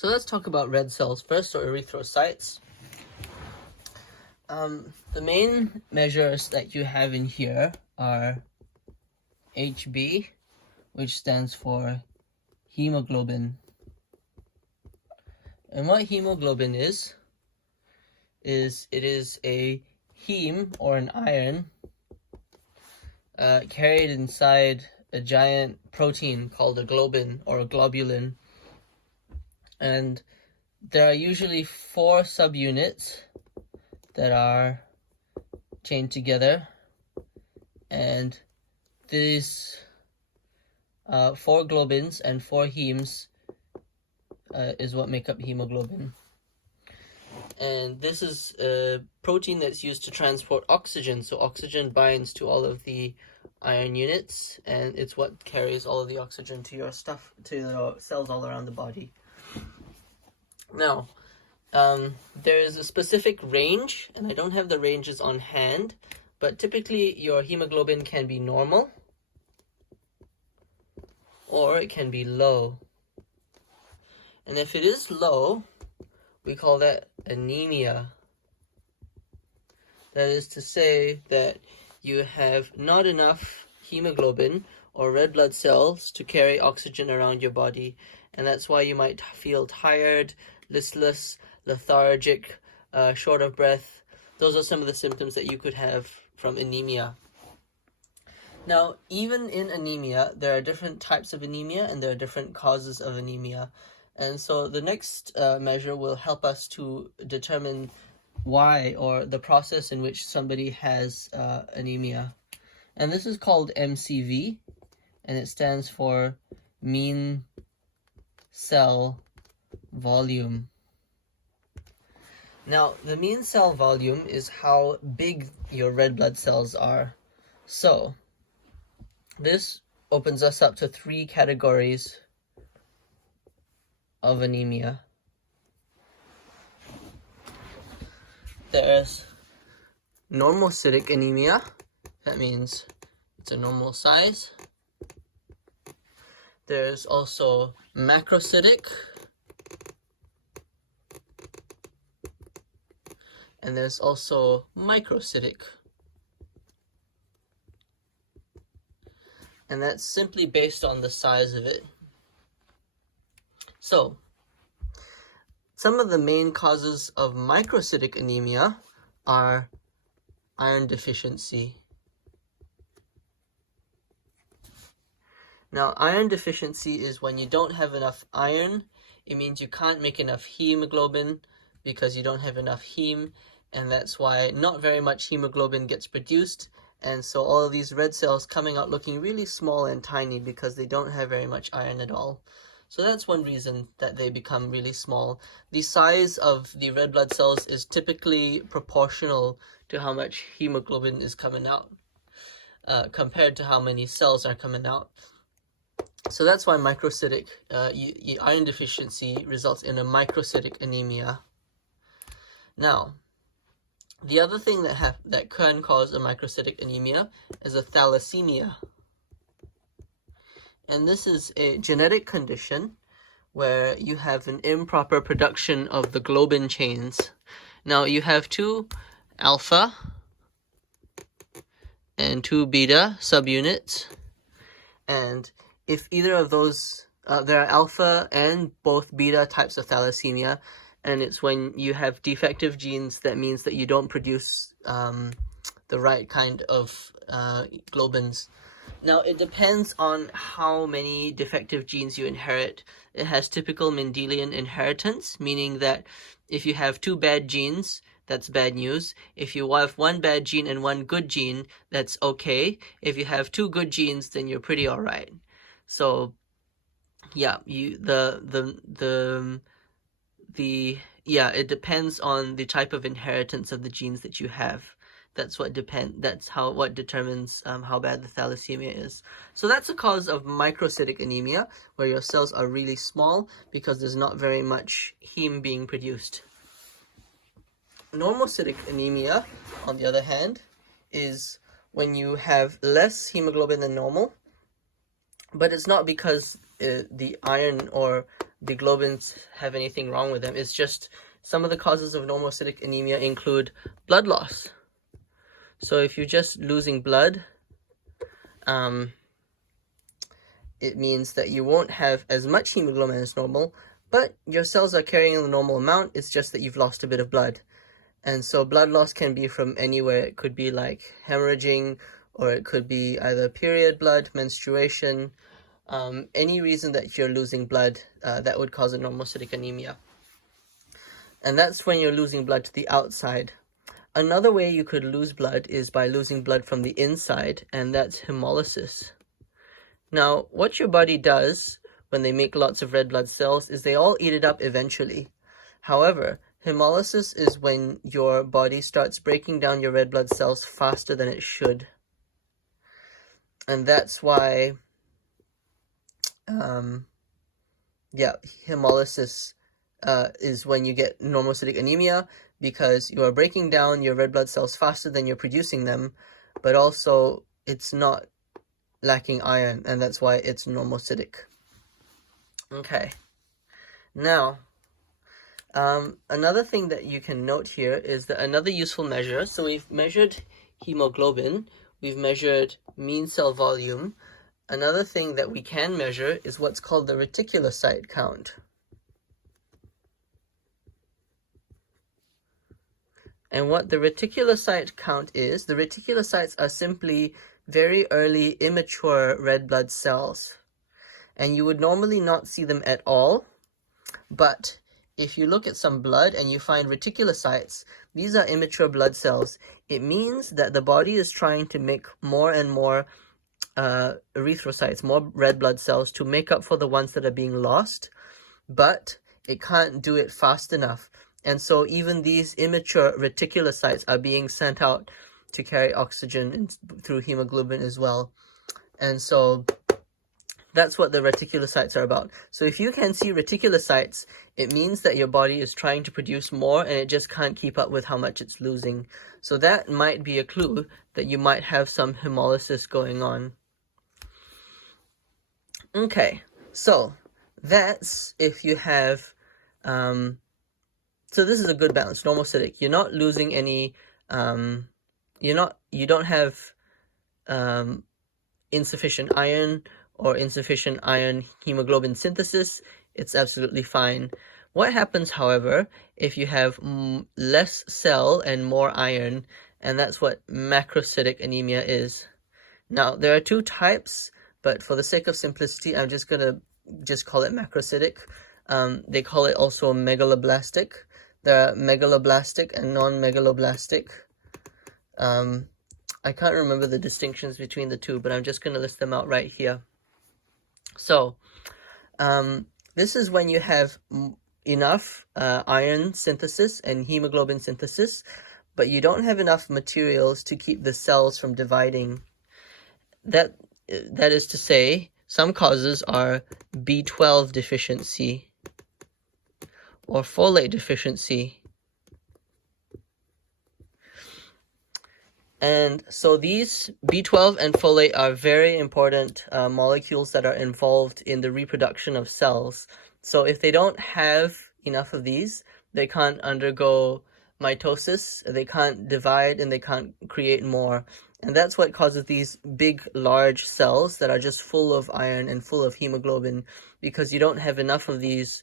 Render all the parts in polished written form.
So let's talk about red cells first, or erythrocytes. The main measures that you have in here are HB, which stands for hemoglobin. And what hemoglobin is it is a heme, or an iron, carried inside a giant protein called a globin or a globulin. And there are usually 4 subunits that are chained together, and these 4 globins and 4 hemes is what make up hemoglobin. And this is a protein that's used to transport oxygen. So oxygen binds to all of the iron units, and it's what carries all of the oxygen to your cells all around the body. Now, there is a specific range, and I don't have the ranges on hand, but typically your hemoglobin can be normal, or it can be low. And if it is low, we call that anemia. That is to say that you have not enough hemoglobin or red blood cells to carry oxygen around your body, and that's why you might feel tired, listless, lethargic, short of breath. Those are some of the symptoms that you could have from anemia. Now, even in anemia, there are different types of anemia, and there are different causes of anemia. And so the next measure will help us to determine why, or the process in which somebody has anemia. And this is called MCV, and it stands for mean cell volume. Now, the mean cell volume is how big your red blood cells are. So, this opens us up to 3 categories of anemia. There's normocytic anemia. That means it's a normal size. There's also macrocytic. And there's also microcytic. And that's simply based on the size of it. So, some of the main causes of microcytic anemia are iron deficiency. Now, iron deficiency is when you don't have enough iron. It means you can't make enough hemoglobin because you don't have enough heme, and that's why not very much hemoglobin gets produced, and so all of these red cells coming out looking really small and tiny because they don't have very much iron at all. So that's one reason that they become really small. The size of the red blood cells is typically proportional to how much hemoglobin is coming out, compared to how many cells are coming out. So that's why microcytic iron deficiency results in a microcytic anemia. Now, the other thing that can cause a microcytic anemia is a thalassemia. And this is a genetic condition where you have an improper production of the globin chains. Now, you have 2 alpha and 2 beta subunits. And if either of those, there are alpha and both beta types of thalassemia, and it's when you have defective genes that means that you don't produce the right kind of globins. Now, it depends on how many defective genes you inherit. It has typical Mendelian inheritance, meaning that if you have 2 bad genes, that's bad news. If you have 1 bad gene and 1 good gene, that's okay. If you have 2 good genes, then you're pretty alright. So, yeah, it depends on the type of inheritance of the genes that you have. That's what determines how bad the thalassemia is. So that's a cause of microcytic anemia, where your cells are really small because there's not very much heme being produced. Normocytic anemia, on the other hand, is when you have less hemoglobin than normal, but it's not because the iron or the globins have anything wrong with them. It's just some of the causes of normocytic anemia include blood loss. So if you're just losing blood, it means that you won't have as much hemoglobin as normal, but your cells are carrying the normal amount. It's just that you've lost a bit of blood. And so blood loss can be from anywhere. It could be like hemorrhaging, or it could be either period blood, menstruation, any reason that you're losing blood that would cause a normocytic anemia. And that's when you're losing blood to the outside. Another way you could lose blood is by losing blood from the inside, and that's hemolysis. Now, what your body does when they make lots of red blood cells is they all eat it up eventually. However, hemolysis is when your body starts breaking down your red blood cells faster than it should. And that's why, hemolysis is when you get normocytic anemia, because you are breaking down your red blood cells faster than you're producing them, but also it's not lacking iron, and that's why it's normocytic. Okay. Now, another thing that you can note here is that another useful measure, so we've measured hemoglobin, we've measured mean cell volume. Another thing that we can measure is what's called the reticulocyte count. And what the reticulocyte count is, the reticulocytes are simply very early immature red blood cells. And you would normally not see them at all, but if you look at some blood and you find reticulocytes, these are immature blood cells. It means that the body is trying to make more and more erythrocytes, more red blood cells, to make up for the ones that are being lost, but it can't do it fast enough. And so even these immature reticulocytes are being sent out to carry oxygen through hemoglobin as well. And so that's what the reticulocytes are about. So if you can see reticulocytes, it means that your body is trying to produce more and it just can't keep up with how much it's losing. So that might be a clue that you might have some hemolysis going on. Okay, so that's if you have, so this is a good balance, normocytic. You're not losing any, you don't have insufficient iron or insufficient iron hemoglobin synthesis. It's absolutely fine. What happens, however, if you have less cell and more iron, and that's what macrocytic anemia is. Now, there are two types, but for the sake of simplicity, I'm just going to call it macrocytic. They call it also megaloblastic. There are megaloblastic and non-megaloblastic. I can't remember the distinctions between the two, but I'm just going to list them out right here. So, this is when you have enough iron synthesis and hemoglobin synthesis, but you don't have enough materials to keep the cells from dividing. That is to say, some causes are B12 deficiency or folate deficiency. And so these B12 and folate are very important molecules that are involved in the reproduction of cells. So if they don't have enough of these, they can't undergo mitosis, they can't divide, and they can't create more. And that's what causes these big, large cells that are just full of iron and full of hemoglobin, because you don't have enough of these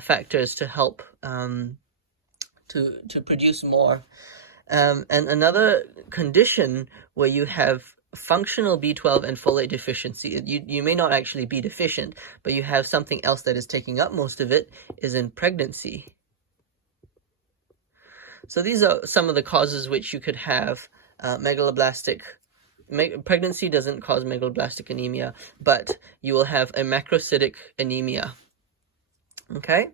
factors to help to produce more. And another condition where you have functional B12 and folate deficiency, you may not actually be deficient, but you have something else that is taking up most of it, is in pregnancy. So these are some of the causes which you could have megaloblastic. Pregnancy doesn't cause megaloblastic anemia, but you will have a macrocytic anemia. Okay?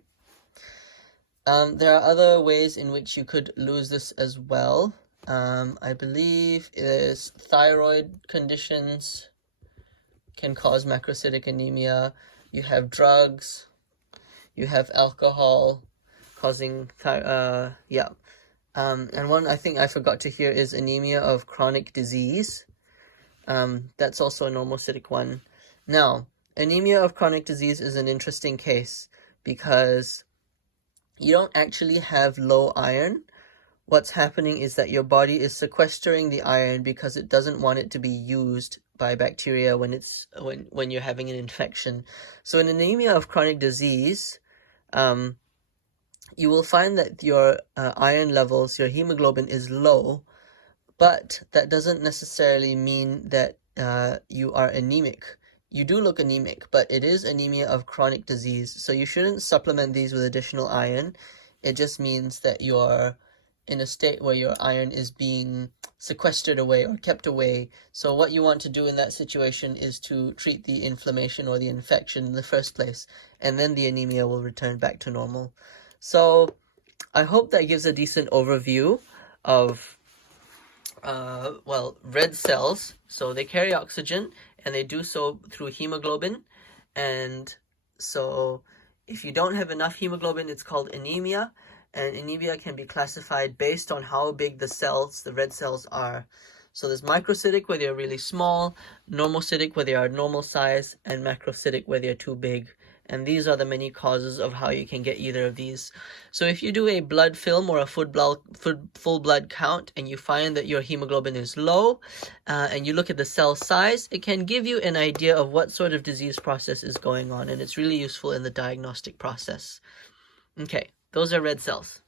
There are other ways in which you could lose this as well. I believe is thyroid conditions can cause macrocytic anemia. You have drugs. You have alcohol causing and one I think I forgot to hear is anemia of chronic disease. That's also a normocytic one. Now, anemia of chronic disease is an interesting case because you don't actually have low iron. What's happening is that your body is sequestering the iron because it doesn't want it to be used by bacteria when you're having an infection. So in anemia of chronic disease, you will find that your iron levels, your hemoglobin is low, but that doesn't necessarily mean that you are anemic. You do look anemic, but it is anemia of chronic disease, so you shouldn't supplement these with additional iron. It just means that you're in a state where your iron is being sequestered away or kept away. So what you want to do in that situation is to treat the inflammation or the infection in the first place, and then the anemia will return back to normal. So I hope that gives a decent overview of red cells. So they carry oxygen, and they do so through hemoglobin. And so if you don't have enough hemoglobin, it's called anemia. And anemia can be classified based on how big the cells, the red cells, are. So there's microcytic, where they're really small, normocytic, where they are normal size, and macrocytic, where they're too big. And these are the many causes of how you can get either of these. So if you do a blood film or a full blood count, and you find that your hemoglobin is low, and you look at the cell size, it can give you an idea of what sort of disease process is going on, and it's really useful in the diagnostic process. Okay, those are red cells.